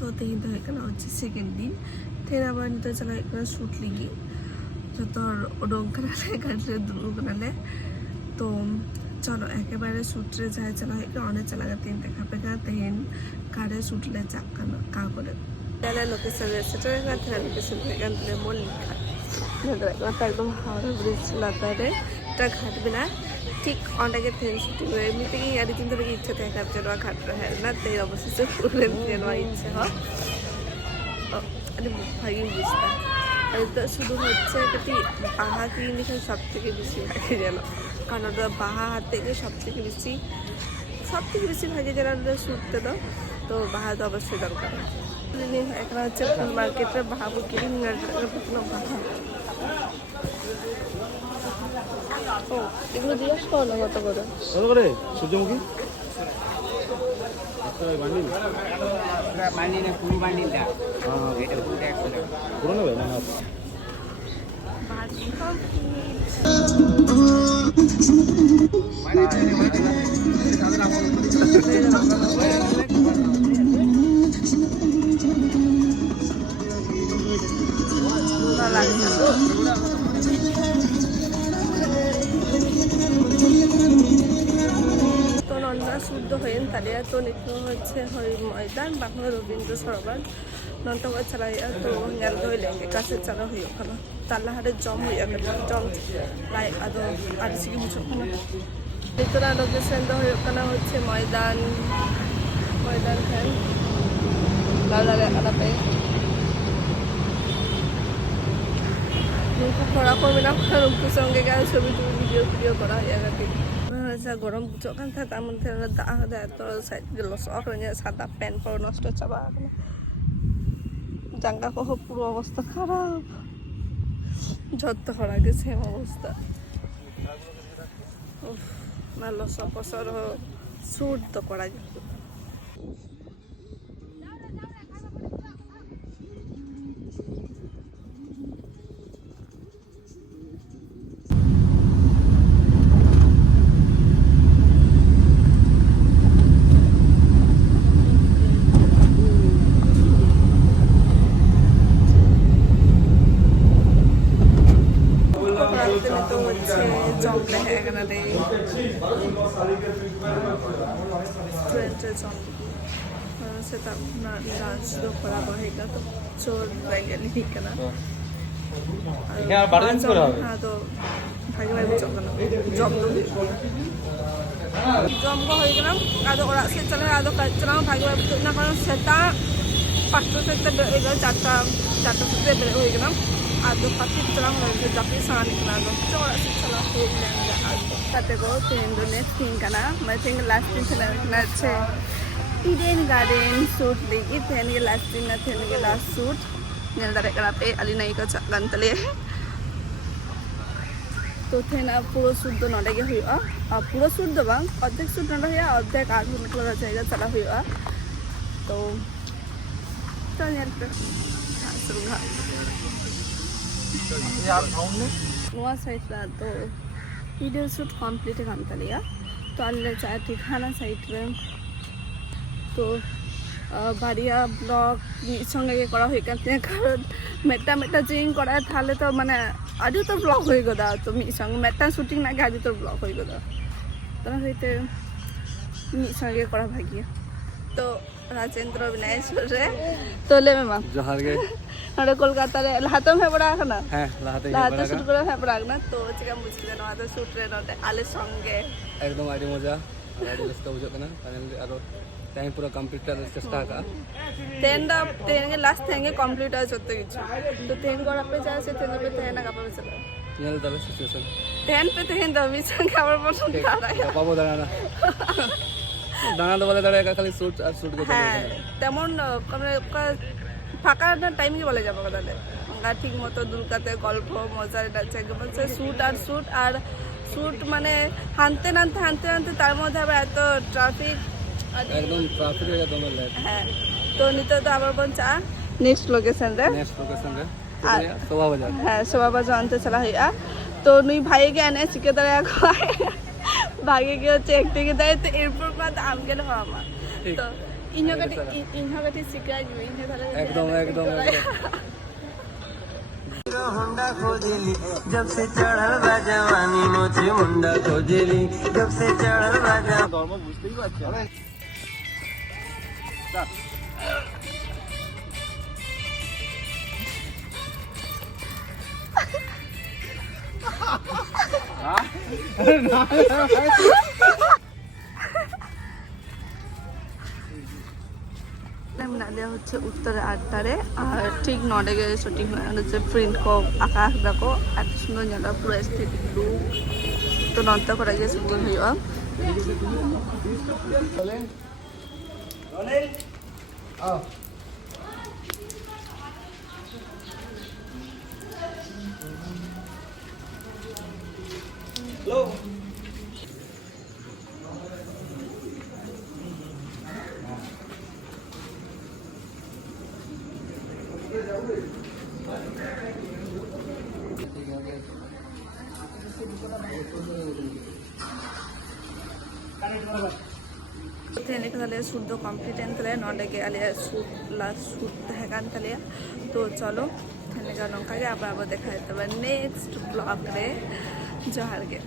तो तेहन तो होना हे सेकेंड दिन तेहन आबार निते चला होना शूट लगी जो तो उडों कराले काटले दुर्ग कराले तो चलो एकेबारे शूट्रे जाए चला होने चला गया तेहन देखा पेगा तेहन कारे शूटले चाकाना का करे তাহলে লোকেশন রেস্টুরেন্ট থেকে লোকেশন থেকে আনলে মল লিখা এটা একদম হাওড়া ব্রিজ লাতারে এটা ঘাটবে না ঠিক অনেকে ট্রেন শুটিং হয়ে এমনিতে কি আর কিন্তু ইচ্ছে থাকে কাপচে নয় ঘাটতে হয় না তাই অবশেষে পুরো নয় ইচ্ছে হয় আরে ভাগি বুঝতে আর তো শুধু হচ্ছে এটি বাহা ক্লিনিক সব থেকে বেশি ভাগে যেন কারণ ওটা বাহা হাত থেকে সব থেকে বেশি ভাগে যেন ওটা শুটতে দাও তো বাহা তো অবশ্যই দরকার এখানে হচ্ছে ফুল মার্কেটের বাহাবু কিরিং বাহা ও এগুলো জিজ্ঞাসা করো না কত করে সূর্যমুখী পুরো নেবে না তো নন্দা শুদ্ধ হয়েন তাহলে তো নিত্য হচ্ছে হরি ময়দান বাংলা রবীন্দ্র সরোবর নন্তবার চালাই তো ᱧᱮᱞ ᱫᱚ ᱞᱮᱸᱜᱮ ᱠᱟᱥᱮ ᱪᱟᱞᱟᱣ ᱦᱩᱭᱩᱜ ᱠᱟᱱᱟ ᱛᱟᱞᱟᱦᱟᱨᱮ ᱡᱚᱢ ᱦᱩᱭᱩᱜᱼᱟ ᱡᱚᱢ ᱞᱟᱭ ᱟᱫᱚ ᱟᱹᱰᱤ ᱥᱤᱜᱤ ᱵᱩᱡᱷᱟᱹᱜ ᱠᱟᱱᱟ ᱱᱤᱛᱚᱜ ᱞᱳᱠᱮᱥᱚᱱ ᱫᱚ ᱦᱩᱭᱩᱜ ᱠᱟᱱᱟ হচ্ছে ময়দান ᱴᱷᱮᱱ ᱪᱟᱞᱟᱣ ᱫᱟᱲᱮᱭᱟᱜ ᱠᱟᱱᱟ ᱯᱮ ᱱᱩᱠᱩ ᱠᱚᱲᱟ ᱠᱚ ᱢᱮᱱᱟᱜ ᱠᱚᱣᱟ ᱩᱱᱠᱩ ᱥᱚᱸᱜᱮ ᱜᱮ ছবি ভিডিও করা হয় ᱠᱟᱹᱴᱤᱡ যা গরম বুঝᱚᱜ ᱠᱟᱱ ᱛᱟᱦᱮᱸ তার মধ্যে দাগ দেয় তো সাইড দিয়ে লসᱚᱜ ᱟᱠᱟᱱᱟ সাদা প্যান্ট পরে নষ্ট চাবা আকানা জাঙ্গা কহ পুরো অবস্থা খারাপ যত হড়া গেছে অবস্থা না লসọ পসর স্যুট তো করা গেছে তো হচ্ছে জমলে হয়ে গেল রে ট্রেন্টের জমলে সেটা না লাঞ্চ তো করা হয়েগা তো চোর হয়ে লিখি কেনা হ্যাঁ তো ভাগে ভাগে জম হয়ে গেলাম আদো ওরা সে চলে আদো চলাম ভাগে ভাগে না কারণ সেটা 5টা থেকে বের হয়ে গেল 4টা থেকে বের হয়ে গেলাম আদো পাখি চলাম হয়েছে জাপি সানি না চোরা সে চলা হয়ে গেল আদো তাতে গো তেন্দ্র নেক্সট দিন কানা মানে তেন লাস্ট দিন ছিল না আছে ইডেন গার্ডেন শুট লেগি তেন গে লাস্ট দিন না তেন গে লাস্ট শুট ᱧᱮᱞ ᱫᱟᱲᱮᱭᱟᱜ ᱠᱟᱱᱟ ᱯᱮ ᱟᱹᱞᱤᱧ ᱱᱟᱭ ᱠᱚ ᱪᱟᱜ ᱠᱟᱱ ᱛᱟᱞᱮᱭᱟ তো তেনা পুরো শুট ᱫᱚ ᱱᱚᱰᱮ ᱜᱮ ᱦᱩᱭᱩᱜᱼᱟ আর পুরো শুট ᱫᱚ ᱵᱟᱝ অর্ধেক শুট ᱱᱚᱰᱮ ᱦᱩᱭᱩᱜᱼᱟ অর্ধেক আর ᱦᱩᱭᱩᱜᱼᱟ জায়গা চালা ᱦᱩᱭᱩᱜᱼᱟ তো তো ᱧᱮᱞ ᱯᱮ ᱥᱩᱨᱩᱜᱼᱟ ᱱᱚᱣᱟ ᱥᱟᱭᱤᱰ ᱨᱮ ᱫᱚ ᱵᱷᱤᱰᱤᱭᱳ ᱥᱩᱴ ᱠᱚᱢᱯᱞᱤᱴ ᱠᱟᱱ ᱛᱟᱞᱮᱭᱟ তো ᱟᱞᱮ ᱪᱟ ᱴᱷᱤᱠ ᱦᱟᱱᱟ ᱥᱟᱭᱤᱰ ᱨᱮ তো বাড়িয়া ব্লগ মিদ সঙ্গে করা হয়ে গেছে কারণ মেটা জিং করা তাহলে তো মানে আজ তো ব্লগ হয়ে গদা তো মিদ সঙ্গে মেটা শুটিং না আজ তো ব্লগ হয়ে গদা তার হইতে মিদ সঙ্গে করা ভাগিয়া তো রাজেন্দ্র বিনায়শ্বর রে তোলে মেমা জোহার গে নড়ে কলকাতা রে লাহাতম হে বড়া না হ্যাঁ লাহাতে শুট করে হে বড়া না তো চিকা বুঝলে না তো শুট রে নতে আলে সঙ্গে একদম আইডি মজা আইডি রাস্তা বুঝো কেনা ফাইনালি আর টাইম পুরো কমপ্লিট করার চেষ্টা কা তেন গে লাস্ট থেঙ্গে কমপ্লিট আ জতে কিছু তো তেন গড়া পে যায় সে তেন পে তেন না কাপা চলে ᱧᱮᱞ ᱫᱟᱞᱮ সিচুয়েশন তেন পে তেন দাও মিছন খাবার পছন্দ দাঁড়ায় পাবো দাঁড়ানা দাঁড়া তো বলে দাঁড়ায় খালি শুট আর শুট করতে হ্যাঁ তেমন মানে ফাঁকা টাইমই বলে যাবো তাহলে আর ঠিক মতো দুর্গাতে গল্প মজার ডাচ্ছে বলছে শুট আর শুট মানে হানতে নানতে তার মধ্যে আবার এত ট্রাফিক একদম ট্রাফিক হয়ে গেল হ্যাঁ তো নিতে তো আবার বোন চা নেক্সট লোকেশন রে শোভা বাজার হ্যাঁ শোভা বাজার আনতে চলা হইয়া তো নুই ভাইকে এনে শিখে দাঁড়া ভাগে গিয়ে হচ্ছে একদিকে দেয় তো এরপর বাদ আম গেলে আমার তো इन्हों का सिखा इन्हें एकदम एकदम होंडा खोजेली जब से चढ़ल बा जवानी मोचे मुंडा खोजेली जब से चढ़ल बा धर्म बुझतेই পারছে নালিয়া হচ্ছে উত্তরে 8টারে আর ঠিক 9টায় গিয়ে শুটিং হচ্ছে প্রিন্ট কো আকাশ দেখো এত সুন্দর জায়গা পুরো এস্থেটিক লুক তো নন্তা করা গিয়ে শুটিং হইব शुद्ध complete knowledge shoot last shoot है तो चलो नौका अब देखा नेक्स्ट ब्लॉग रे जोहार गे।